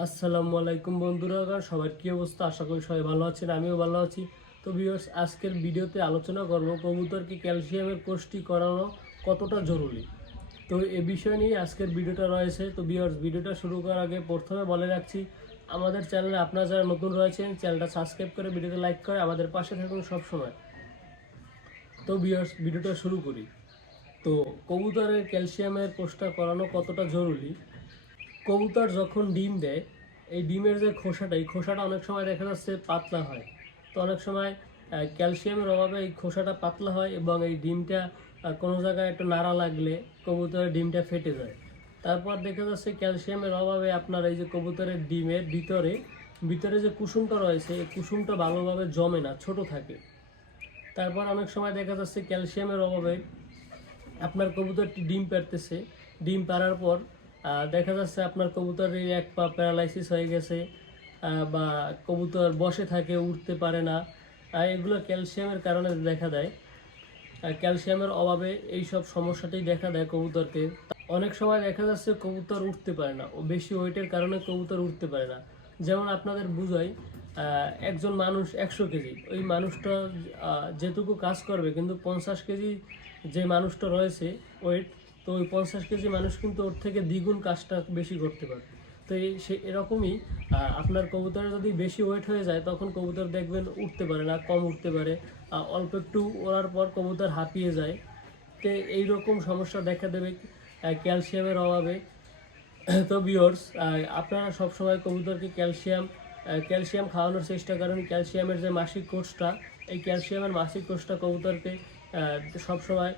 আসসালামু আলাইকুম বন্ধুরা, সবার কি অবস্থা? আশা করি সবাই ভালো আছেন, আমিও ভালো আছি। তো ভিউয়ার্স আজকের ভিডিওতে আলোচনা করব কবুতরকে ক্যালসিয়ামের কোর্সটি করানো কতটা জরুরি। তো এ বিষয় নিয়ে আজকের ভিডিওটা রয়েছে। তো ভিউয়ার্স ভিডিওটা শুরু করার আগে প্রথমে বলে রাখছি, আমাদের চ্যানেলে আপনারা যারা নতুন রয়েছেন, চ্যানেলটা সাবস্ক্রাইব করে ভিডিওতে লাইক করে আমাদের পাশে থাকুন সবসময়। তো ভিউয়ার্স ভিডিওটা শুরু করি। তো কবুতরের ক্যালসিয়ামের কোর্সটা করানো কতটা জরুরি? কবুতর যখন ডিম দেয়, এই ডিমের যে খোসাটা, এই খোসাটা অনেক সময় দেখা যাচ্ছে পাতলা হয়। তো অনেক সময় ক্যালসিয়ামের অভাবে এই খোসাটা পাতলা হয় এবং এই ডিমটা কোনো জায়গায় একটু নাড়া লাগলে কবুতরের ডিমটা ফেটে যায়। তারপর দেখা যাচ্ছে ক্যালসিয়ামের অভাবে আপনার এই যে কবুতরের ডিমের ভিতরে ভিতরে যে কুসুমটা রয়েছে, এই কুসুমটা ভালোভাবে জমে না, ছোট থাকে। তারপর অনেক সময় দেখা যাচ্ছে ক্যালসিয়ামের অভাবে আপনার কবুতরটি ডিম পারতেছে ডিম পারার পর দেখা যাচ্ছে আপনার কবুতরের এক পা প্যারালাইসিস হয়ে গেছে বা কবুতর বসে থাকে উঠতে পারে না। এগুলো ক্যালসিয়ামের কারণে দেখা দেয়। ক্যালসিয়ামের অভাবে এই সব সমস্যাটি দেখা দেয় কবুতরকে। অনেক সময় দেখা যাচ্ছে কবুতর উঠতে পারে না, ও বেশি ওয়েটের কারণে কবুতর উঠতে পারে না। যেমন আপনাদের বুঝাই একজন মানুষ একশো কেজি, ওই মানুষটা যেটুকু কাজ করবে, কিন্তু পঞ্চাশ কেজি যে মানুষটা রয়েছে, ওয়েট তো ওই পঞ্চাশ কেজি মানুষ কিন্তু ওর থেকে দ্বিগুণ কাজটা বেশি করতে পারে তো এই সে, এরকমই আপনার কবুতরের যদি বেশি ওয়েট হয়ে যায়, তখন কবুতর দেখবেন উঠতে পারে না, কম উঠতে পারে। অল্প একটু ওড়ার পর কবুতর হাঁপিয়ে যায়। তো এইরকম সমস্যা দেখা দেবে ক্যালসিয়ামের অভাবে। তো বিয়র্স আপনারা সবসময় কবুতরকে ক্যালসিয়াম ক্যালসিয়াম খাওয়ানোর চেষ্টা করেন। ক্যালসিয়ামের যে মাসিক কোর্সটা এই ক্যালসিয়ামের মাসিক কোর্সটা কবুতরকে সবসময়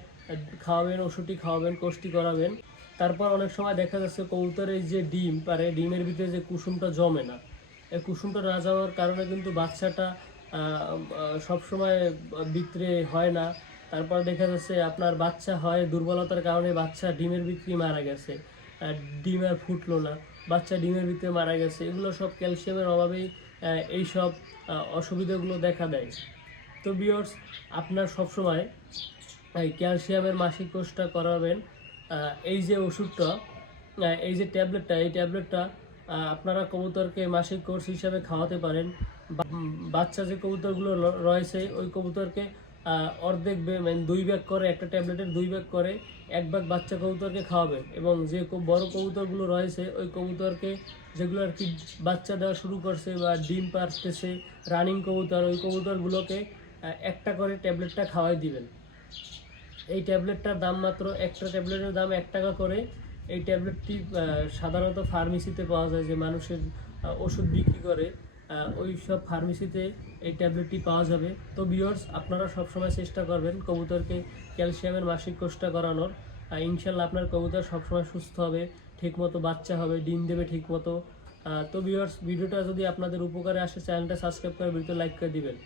খাওয়াবেন, ওষুধটি খাওয়াবেন কোর্সটি করাবেন। তারপর অনেক সময় দেখা যাচ্ছে কবুতরের যে ডিম, পারে ডিমের ভিতরে যে কুসুমটা জমে না। এই কুসুমটা না যাওয়ার কারণে কিন্তু বাচ্চাটা সবসময় বিক্রে হয় না। তারপর দেখা যাচ্ছে আপনার বাচ্চা হয় দুর্বলতার কারণে বাচ্চা ডিমের বিক্রি মারা গেছে। ডিম আর ফুটলো না, বাচ্চা ডিমের ভিতরে মারা গেছে। এগুলো সব ক্যালসিয়ামের অভাবেই এই সব অসুবিধাগুলো দেখা দেয়। তো বিয়র্স আপনার সবসময় ক্যালসিয়ামের মাসিক কোর্সটা করাবেন এই যে ওষুধটা এই যে ট্যাবলেটটা, এই ট্যাবলেটটা আপনারা কবুতরকে মাসিক কোর্স হিসাবে খাওয়াতে পারেন। বাচ্চা যে কবুতরগুলো রয়েছে, ওই কবুতরকে অর্ধেক মানে দুই ব্যাগ করে, একটা ট্যাবলেটের দুই ব্যাগ করে, এক ব্যাগ বাচ্চা কবুতরকে খাওয়াবেন এবং যে বড় কবুতরগুলো রয়েছে, ওই কবুতরকে যেগুলো আর কি বাচ্চা দেওয়া শুরু করছে বা ডিম পারতেছে রানিং কবুতর, ওই কবুতরগুলোকে একটা করে ট্যাবলেটটা খাওয়াই দিবেন। এই ট্যাবলেটটার দাম মাত্র একটা ট্যাবলেটের দাম এক টাকা করে। এই ট্যাবলেটটি সাধারণত ফার্মেসিতে পাওয়া যায় যে মানুষের ওষুধ বিক্রি করে ওই সব ফার্মেসিতে এই ট্যাবলেটটি পাওয়া যাবে। তো বিয়র্স আপনারা সবসময় চেষ্টা করবেন কবুতরকে ক্যালসিয়ামের মাসিক কোষটা করানোর। ইনশাল্লাহ আপনার কবুতর সবসময় সুস্থ হবে, ঠিকমতো বাচ্চা হবে, ডিম দেবে ঠিকমতো। তো বিয়র্স ভিডিওটা যদি আপনাদের উপকারে আসে, চ্যানেলটা সাবস্ক্রাইব করে ভিডিও লাইক করে দিবেন।